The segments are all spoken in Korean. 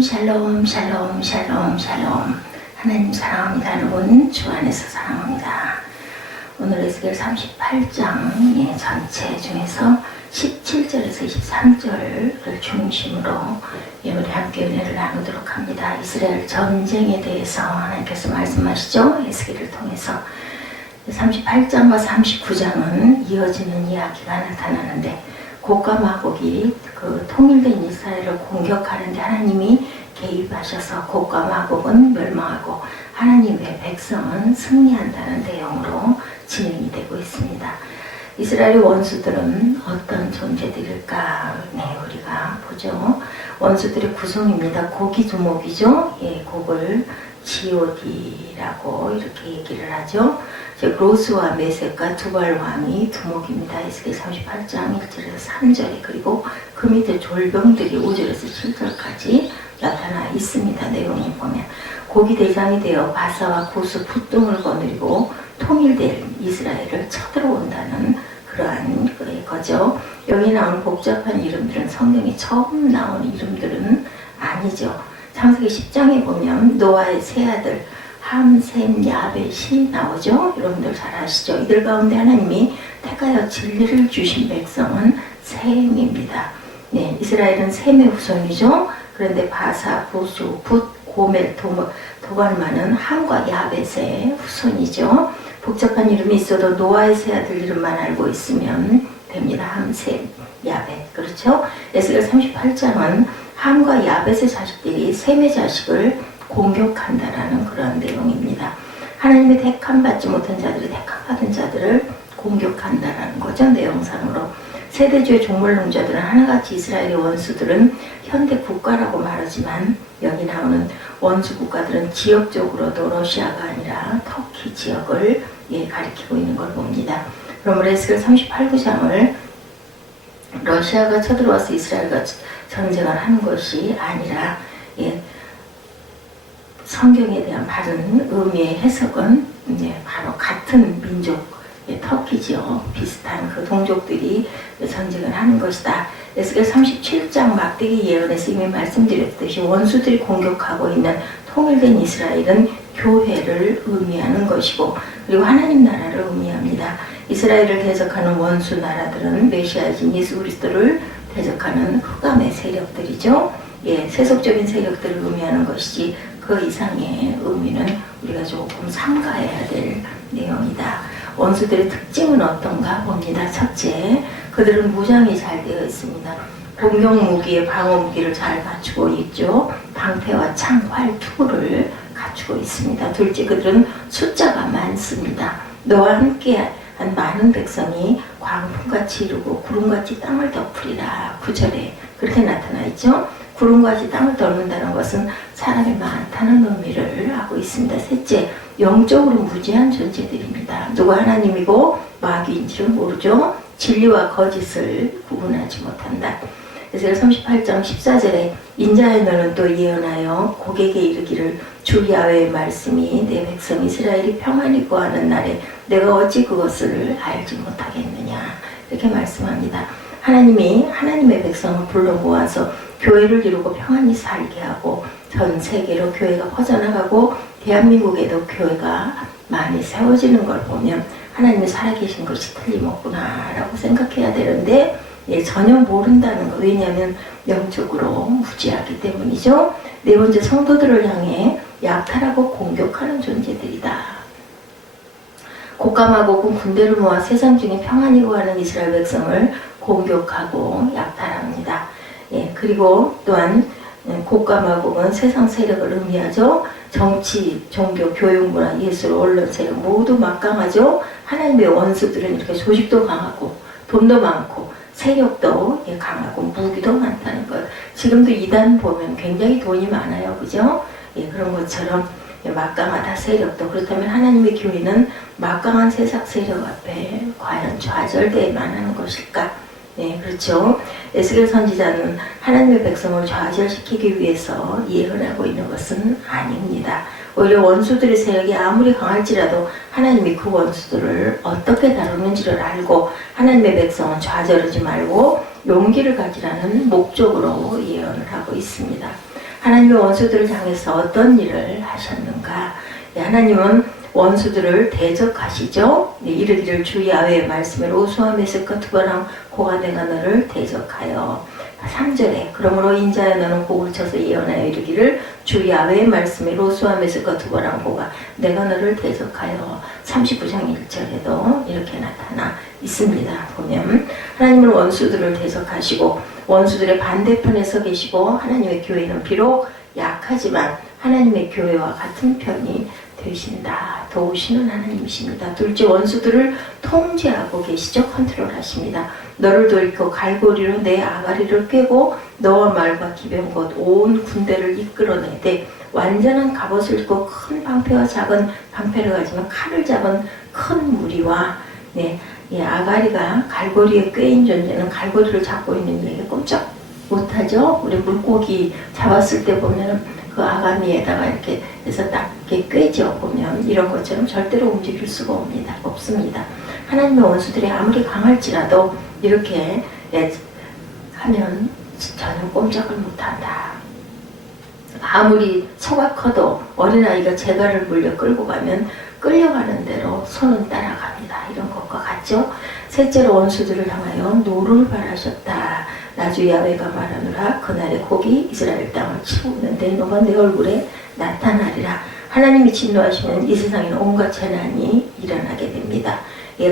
샬롬 샬롬 샬롬 샬롬. 하나님 사랑합니다. 여러분 주 안에서 사랑합니다. 오늘 에스겔 38장 전체 중에서 17절에서 23절을 중심으로 우리 함께 은혜를 나누도록 합니다. 이스라엘 전쟁에 대해서 하나님께서 말씀하시죠. 에스겔을 통해서 38장과 39장은 이어지는 이야기가 나타나는데 곡과 마곡이 그 통일된 이스라엘을 공격하는데 하나님이 개입하셔서 곡과 마곡은 멸망하고 하나님의 백성은 승리한다는 내용으로 진행이 되고 있습니다. 이스라엘의 원수들은 어떤 존재들일까? 우리가 보죠. 원수들의 구성입니다. 곡이 두목이죠. 곡을 GOD라고 이렇게 얘기를 하죠. 즉 로스와 메섹과 두발 왕이 두목입니다. 에스겔 38장 1절에서 3절에 그리고 그 밑에 졸병들이 5절에서 7절까지 나타나 있습니다. 내용을 보면 곡이 대장이 되어 바사와 구스 풋등을 거느리고 통일된 이스라엘을 쳐들어온다는 그러한 거죠. 여기 나오는 복잡한 이름들은 성경에 처음 나오는 이름들은 아니죠. 창세기 10장에 보면 노아의 세 아들 함, 셈, 야벳이 나오죠. 여러분들 잘 아시죠? 이들 가운데 하나님이 택하여 진리를 주신 백성은 셈입니다. 이스라엘은 셈의 후손이죠. 그런데 바사, 부수, 붓, 고멜, 도갈마는 함과 야벳의 후손이죠. 복잡한 이름이 있어도 노아의 세 아들 이름만 알고 있으면 됩니다. 함, 셈, 야벳. 그렇죠? 에스겔 38장은 함과 야벳의 자식들이 셈의 자식을 공격한다라는 그런 내용입니다. 하나님의 택함 받지 못한 자들이 택함 받은 자들을 공격한다라는 거죠. 내용상으로. 세대주의 종말론자들은 하나같이 이스라엘의 원수들은 현대 국가라고 말하지만 여기 나오는 원수 국가들은 지역적으로도 러시아가 아니라 터키 지역을 가리키고 있는 걸 봅니다. 그러므로 에스겔 38장을 러시아가 쳐들어와서 이스라엘과 전쟁을 하는 것이 아니라 성경에 대한 바른 의미의 해석은 바로 같은 민족, 터키지요. 비슷한 그 동족들이 전쟁을 하는 것이다. 에스겔 37장 막대기 예언에서 이미 말씀드렸듯이 원수들이 공격하고 있는 통일된 이스라엘은 교회를 의미하는 것이고 그리고 하나님 나라를 의미합니다. 이스라엘을 대적하는 원수 나라들은 메시아이신 예수 그리스도를 대적하는 흑암의 세력들이죠. 세속적인 세력들을 의미하는 것이지 그 이상의 의미는 우리가 조금 삼가해야 될 내용이다. 원수들의 특징은 어떤가 봅니다. 첫째, 그들은 무장이 잘 되어 있습니다. 공격 무기에 방어 무기를 잘 갖추고 있죠. 방패와 창, 활, 투구를 갖추고 있습니다. 둘째, 그들은 숫자가 많습니다. 너와 함께 한 많은 백성이 광풍같이 이루고 구름같이 땅을 덮으리라. 9절에 그렇게 나타나 있죠. 구름같이 땅을 덮는다는 것은 사람이 많다는 의미를 하고 있습니다. 셋째, 영적으로 무지한 존재들입니다. 누가 하나님이고 마귀인지를 모르죠. 진리와 거짓을 구분하지 못한다. 그래서 38장 14절에 인자의 너는 또 예언하여 고객에 이르기를 주 야훼의 말씀이 내 백성 이스라엘이 평안히 거하는 날에 내가 어찌 그것을 알지 못하겠느냐 이렇게 말씀합니다. 하나님이 하나님의 백성을 불러 모아서 교회를 이루고 평안히 살게 하고 전 세계로 교회가 퍼져나가고 대한민국에도 교회가 많이 세워지는 걸 보면 하나님이 살아계신 것이 틀림없구나 라고 생각해야 되는데 전혀 모른다는 거. 왜냐하면 영적으로 무지하기 때문이죠. 네 번째, 성도들을 향해 약탈하고 공격하는 존재들이다. 곡과 마곡은 군대를 모아 세상 중에 평안히 거하는 이스라엘 백성을 공격하고 약탈합니다. 그리고 또한 곡과 마곡은 세상 세력을 의미하죠. 정치, 종교, 교육, 문화, 예술, 언론 세력 모두 막강하죠. 하나님의 원수들은 이렇게 조직도 강하고 돈도 많고 세력도 강하고 무기도 많다는 것. 지금도 이단 보면 굉장히 돈이 많아요. 그죠? 그런 것처럼 막강하다 세력도. 그렇다면 하나님의 교회는 막강한 세상 세력 앞에 과연 좌절되어야만 하는 것일까? 그렇죠. 에스겔 선지자는 하나님의 백성을 좌절시키기 위해서 예언하고 있는 것은 아닙니다. 오히려 원수들의 세력이 아무리 강할지라도 하나님이 그 원수들을 어떻게 다루는지를 알고 하나님의 백성은 좌절하지 말고 용기를 가지라는 목적으로 예언을 하고 있습니다. 하나님의 원수들을 향해서 어떤 일을 하셨는가? 예, 하나님은 원수들을 대적하시죠. 네, 이르기를 주 야훼의 말씀에 로수와 메섹과 두바랑 고가 내가 너를 대적하여. 3절에 그러므로 인자여 너는 곡을 쳐서 예언하여 이르기를 주 야훼의 말씀에 로수와 메섹과 두바랑 고가 내가 너를 대적하여. 39장 1절에도 이렇게 나타나 있습니다. 보면 하나님은 원수들을 대적하시고 원수들의 반대편에 서 계시고 하나님의 교회는 비록 약하지만 하나님의 교회와 같은 편이 되신다. 도우시는 하나님이십니다. 둘째, 원수들을 통제하고 계시죠. 컨트롤하십니다. 너를 돌이켜 갈고리로 내 아가리를 꿰고 너와 말과 기병 곧 온 군대를 이끌어내되 완전한 갑옷을 입고 큰 방패와 작은 방패를 가지면 칼을 잡은 큰 무리와 아가리가 갈고리에 꿰인 존재는 갈고리를 잡고 있는 얘기 꼼짝 못하죠. 우리 물고기 잡았을 때 보면 그 아가미에다가 이렇게 해서 딱 이렇게 꿰죠. 보면 이런 것처럼 절대로 움직일 수가 없습니다. 하나님의 원수들이 아무리 강할지라도 이렇게 하면 전혀 꼼짝을 못한다. 아무리 소가 커도 어린아이가 재갈을 물려 끌고 가면 끌려가는 대로 손은 따라갑니다. 이런 것과 같죠. 셋째로 원수들을 향하여 노를 바라셨다. 나주 야훼가 말하노라 그날의 곡이 이스라엘 땅을 치우는데 너가 내 얼굴에 나타나리라. 하나님이 진노하시면 이 세상에는 온갖 재난이 일어나게 됩니다.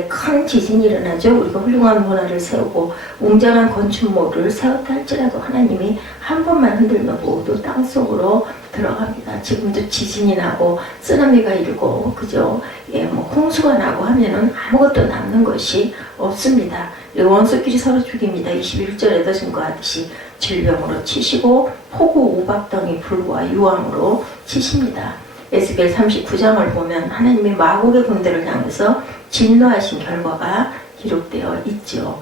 큰 지진이 일어나죠. 우리가 훌륭한 문화를 세우고 웅장한 건축물을 세웠다 할지라도 하나님이 한 번만 흔들면 모두 땅속으로 들어갑니다. 지금도 지진이 나고 쓰나미가 일고 그죠? 홍수가 나고 하면은 아무것도 남는 것이 없습니다. 원수끼리 서로 죽입니다. 21절에도 증거하듯이 질병으로 치시고 폭우 우박덩이 불과 유황으로 치십니다. 에스겔 39장을 보면 하나님이 마곡의 군대를 향해서 진노하신 결과가 기록되어 있죠.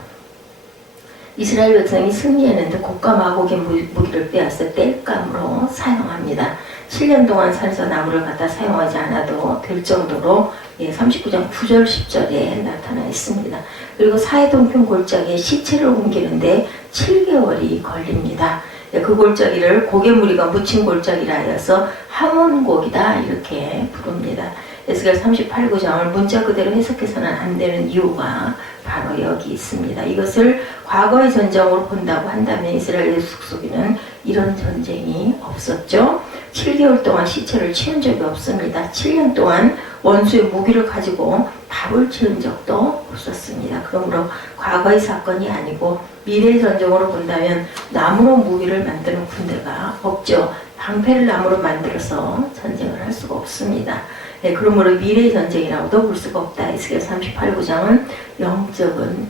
이스라엘 백성이 승리했는데 곡과 마곡의 무기를 빼앗아 땔감으로 사용합니다. 7년 동안 산에서 나무를 갖다 사용하지 않아도 될 정도로 39장 9절 10절에 나타나 있습니다. 그리고 사해동편 골짜기에 시체를 옮기는데 7개월이 걸립니다. 그 골짜기를 고개 무리가 묻힌 골짜기라 하여서 하몬곡이다 이렇게 부릅니다. 에스겔 38구장을 문자 그대로 해석해서는 안 되는 이유가 바로 여기 있습니다. 이것을 과거의 전쟁으로 본다고 한다면 이스라엘의 숙소기는 이런 전쟁이 없었죠. 7개월 동안 시체를 치운 적이 없습니다. 7년 동안 원수의 무기를 가지고 밥을 치운 적도 없었습니다. 그러므로 과거의 사건이 아니고 미래의 전쟁으로 본다면 나무로 무기를 만드는 군대가 없죠. 방패를 나무로 만들어서 전쟁을 할 수가 없습니다. 그러므로 미래의 전쟁이라고도 볼 수가 없다. 에스겔 38구장은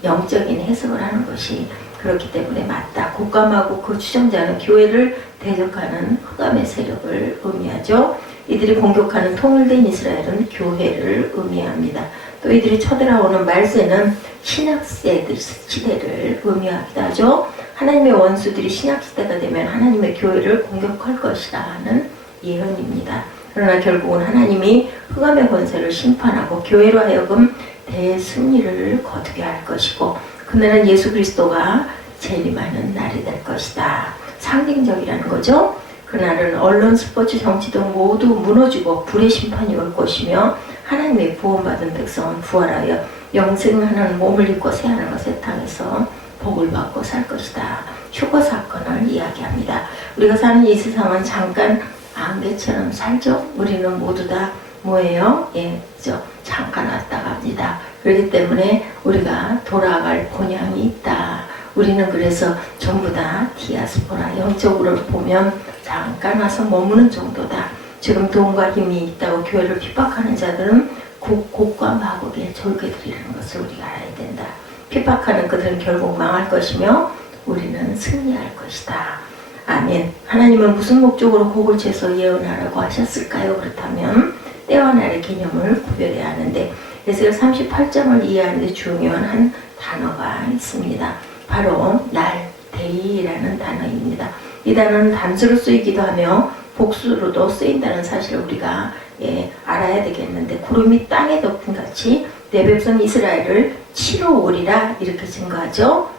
영적인 해석을 하는 것이 그렇기 때문에 맞다. 곡감하고 그 추종자는 교회를 대적하는 흑암의 세력을 의미하죠. 이들이 공격하는 통일된 이스라엘은 교회를 의미합니다. 또 이들이 쳐들어오는 말세는 신약시대를 의미하기도 하죠. 하나님의 원수들이 신약시대가 되면 하나님의 교회를 공격할 것이다 하는 예언입니다. 그러나 결국은 하나님이 흑암의 권세를 심판하고 교회로 하여금 대승리를 거두게 할 것이고 그날은 예수 그리스도가 재림하는 날이 될 것이다. 상징적이라는 거죠. 그날은 언론, 스포츠, 정치도 모두 무너지고 불의 심판이 올 것이며 하나님의 구원받은 백성은 부활하여 영생하는 몸을 입고 새하늘과 새 땅에서 복을 받고 살 것이다. 휴거 사건을 이야기합니다. 우리가 사는 이 세상은 잠깐 안개처럼 살죠. 우리는 모두 다 뭐예요? 잠깐 왔다 갑니다. 그렇기 때문에 우리가 돌아갈 본향이 있다. 우리는 그래서 전부 다 디아스포라, 영적으로 보면 잠깐 와서 머무는 정도다. 지금 돈과 힘이 있다고 교회를 핍박하는 자들은 곡과 마곡에 졸개들이라는 것을 우리가 알아야 된다. 핍박하는 그들은 결국 망할 것이며 우리는 승리할 것이다. 아멘. 하나님은 무슨 목적으로 곡을 채서 예언하라고 하셨을까요? 그렇다면 때와 날의 개념을 구별해야 하는데 에스겔 38장을 이해하는데 중요한 한 단어가 있습니다. 바로 날, 데이라는 단어입니다. 이 단어는 단수로 쓰이기도 하며 복수로도 쓰인다는 사실을 우리가 알아야 되겠는데 구름이 땅에 덮인 같이 내 백성 이스라엘을 치러 오리라 이렇게 증거하죠.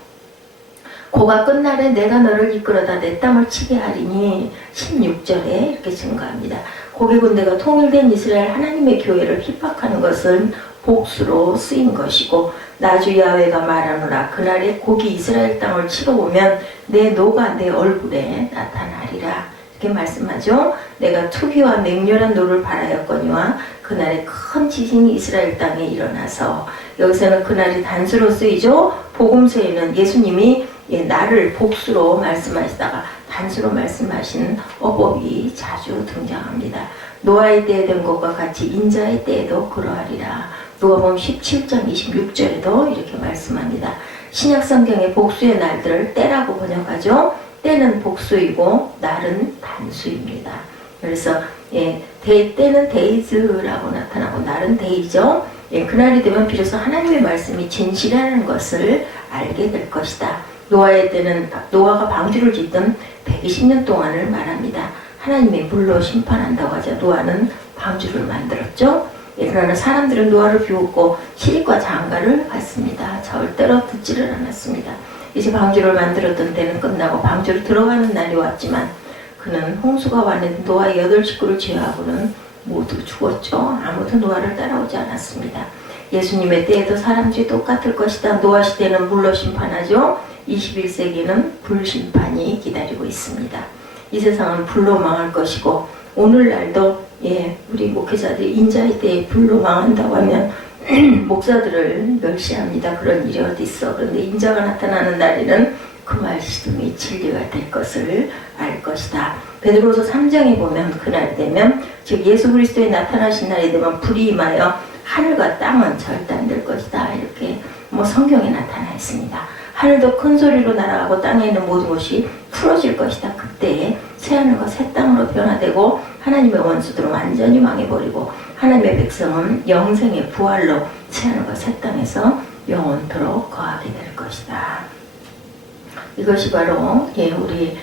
고가 끝날에 내가 너를 이끌어다 내 땅을 치게 하리니 16절에 이렇게 증거합니다. 고개 군대가 통일된 이스라엘 하나님의 교회를 핍박하는 것은 복수로 쓰인 것이고 나주 야훼가 말하노라 그날에 고기 이스라엘 땅을 치러 오면 내 노가 내 얼굴에 나타나리라 이렇게 말씀하죠. 내가 투기와 맹렬한 노를 바라였거니와 그날에 큰 지진이 이스라엘 땅에 일어나서 여기서는 그날이 단수로 쓰이죠. 복음서에는 예수님이 나를 복수로 말씀하시다가 단수로 말씀하신 어법이 자주 등장합니다. 노아의 때에 된 것과 같이 인자의 때에도 그러하리라. 누가복음 17장 26절에도 이렇게 말씀합니다. 신약성경의 복수의 날들을 때라고 번역하죠. 때는 복수이고 날은 단수입니다. 그래서 때는 데이즈라고 나타나고 날은 데이죠. 그날이 되면 비로소 하나님의 말씀이 진실이라는 것을 알게 될 것이다. 노아의 때는 노아가 방주를 짓던 120년 동안을 말합니다. 하나님이 물로 심판한다고 하자 노아는 방주를 만들었죠. 그러나 사람들은 노아를 비웃고 시립과 장가를 갔습니다. 절대로 듣지를 않았습니다. 이제 방주를 만들었던 때는 끝나고 방주로 들어가는 날이 왔지만 그는 홍수가 왔는데 노아 8식구를 제외하고는 모두 죽었죠. 아무도 노아를 따라오지 않았습니다. 예수님의 때에도 사람들이 똑같을 것이다. 노아 시대는 물로 심판하죠. 21세기는 불심판이 기다리고 있습니다. 이 세상은 불로 망할 것이고 오늘날도 우리 목회자들이 인자의 때에 불로 망한다고 하면 목사들을 멸시합니다. 그런 일이 어디 있어. 그런데 인자가 나타나는 날에는 그 말씀이 진리가 될 것을 알 것이다. 베드로서 3장에 보면 그날 되면 즉 예수 그리스도의 나타나신 날이 되면 불이 임하여 하늘과 땅은 절단될 것이다. 이렇게 성경에 나타나 있습니다. 하늘도 큰 소리로 날아가고 땅에 있는 모든 것이 풀어질 것이다. 그때 새하늘과 새 땅으로 변화되고 하나님의 원수들은 완전히 망해버리고 하나님의 백성은 영생의 부활로 새하늘과 새 땅에서 영원토록 거하게 될 것이다. 이것이 바로 우리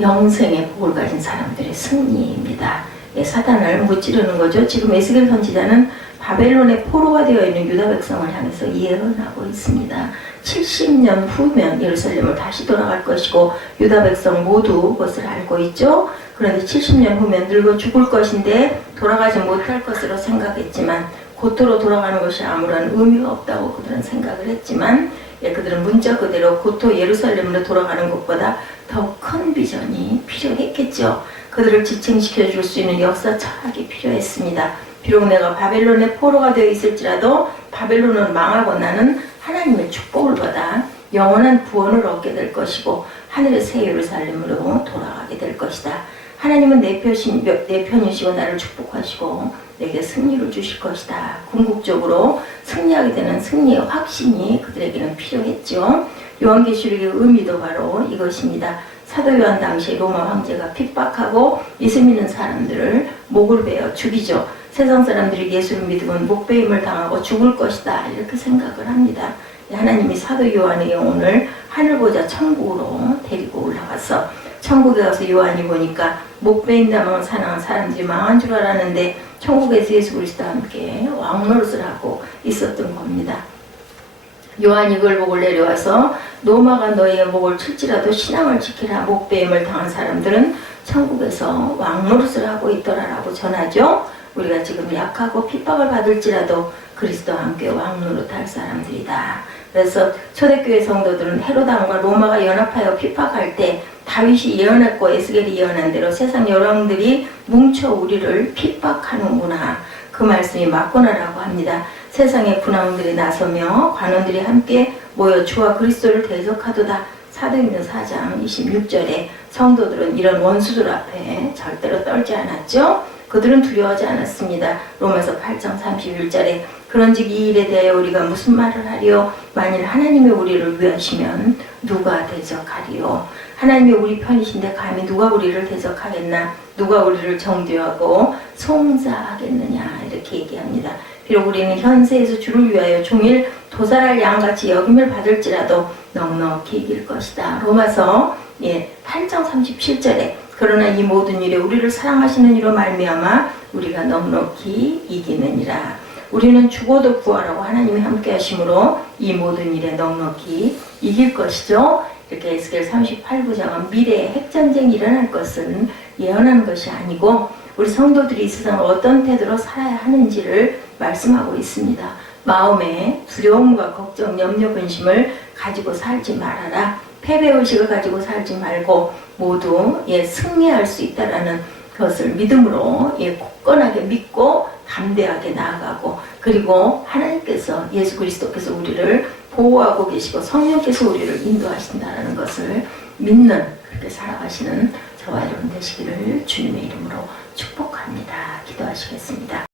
영생의 복을 가진 사람들의 승리입니다. 사단을 무찌르는 거죠. 지금 에스겔 선지자는 바벨론의 포로가 되어 있는 유다 백성을 향해서 예언하고 있습니다. 70년 후면 예루살렘을 다시 돌아갈 것이고 유다 백성 모두 그것을 알고 있죠. 그런데 70년 후면 늙어 죽을 것인데 돌아가지 못할 것으로 생각했지만 고토로 돌아가는 것이 아무런 의미가 없다고 그들은 생각을 했지만 그들은 문자 그대로 고토 예루살렘으로 돌아가는 것보다 더 큰 비전이 필요했겠죠. 그들을 지탱시켜 줄 수 있는 역사 철학이 필요했습니다. 비록 내가 바벨론의 포로가 되어 있을지라도 바벨론은 망하고 나는 하나님의 축복을 받아 영원한 구원을 얻게 될 것이고 하늘의 새 예루살렘으로 돌아가게 될 것이다. 하나님은 내 편이시고 나를 축복하시고 내게 승리를 주실 것이다. 궁극적으로 승리하게 되는 승리의 확신이 그들에게는 필요했죠. 요한계시록의 의미도 바로 이것입니다. 사도 요한 당시 로마 황제가 핍박하고 예수 믿는 사람들을 목을 베어 죽이죠. 세상 사람들이 예수를 믿으면 목베임을 당하고 죽을 것이다 이렇게 생각을 합니다. 하나님이 사도 요한의 영혼을 하늘보자 천국으로 데리고 올라가서 천국에 가서 요한이 보니까 목베임 당하고 사랑한 사람들이 망한 줄 알았는데 천국에서 예수 그리스도와 함께 왕노릇을 하고 있었던 겁니다. 요한이 그걸 보고 내려와서 노마가 너희의 목을 칠지라도 신앙을 지키라. 목베임을 당한 사람들은 천국에서 왕노릇을 하고 있더라라고 전하죠. 우리가 지금 약하고 핍박을 받을지라도 그리스도와 함께 왕노릇할 사람들이다. 그래서 초대교회 성도들은 헤로당과 로마가 연합하여 핍박할 때 다윗이 예언했고 에스겔이 예언한 대로 세상 여왕들이 뭉쳐 우리를 핍박하는구나. 그 말씀이 맞구나라고 합니다. 세상의 군왕들이 나서며 관원들이 함께 모여 주와 그리스도를 대적하도다. 사도행전 4장 26절에 성도들은 이런 원수들 앞에 절대로 떨지 않았죠. 그들은 두려워하지 않았습니다. 로마서 8장 31절에 그런즉 이 일에 대하여 우리가 무슨 말을 하리요? 만일 하나님이 우리를 위하시면 누가 대적하리요? 하나님이 우리 편이신데 감히 누가 우리를 대적하겠나? 누가 우리를 정죄하고 송사하겠느냐? 이렇게 얘기합니다. 비록 우리는 현세에서 주를 위하여 종일 도살할 양같이 여김을 받을지라도 넉넉히 이길 것이다. 로마서 8장 37절에 그러나 이 모든 일에 우리를 사랑하시는 이로 말미암아 우리가 넉넉히 이기느니라. 우리는 죽어도 구하라고 하나님이 함께 하심으로 이 모든 일에 넉넉히 이길 것이죠. 이렇게 에스겔 38부장은 미래에 핵전쟁이 일어날 것은 예언하는 것이 아니고 우리 성도들이 이 세상을 어떤 태도로 살아야 하는지를 말씀하고 있습니다. 마음에 두려움과 걱정, 염려, 근심을 가지고 살지 말아라. 패배의식을 가지고 살지 말고 모두 승리할 수 있다라는 것을 믿음으로 굳건하게 믿고 담대하게 나아가고, 그리고 하나님께서 예수 그리스도께서 우리를 보호하고 계시고 성령께서 우리를 인도하신다는 것을 믿는, 그렇게 살아가시는 저와 여러분 되시기를 주님의 이름으로 축복합니다. 기도하시겠습니다.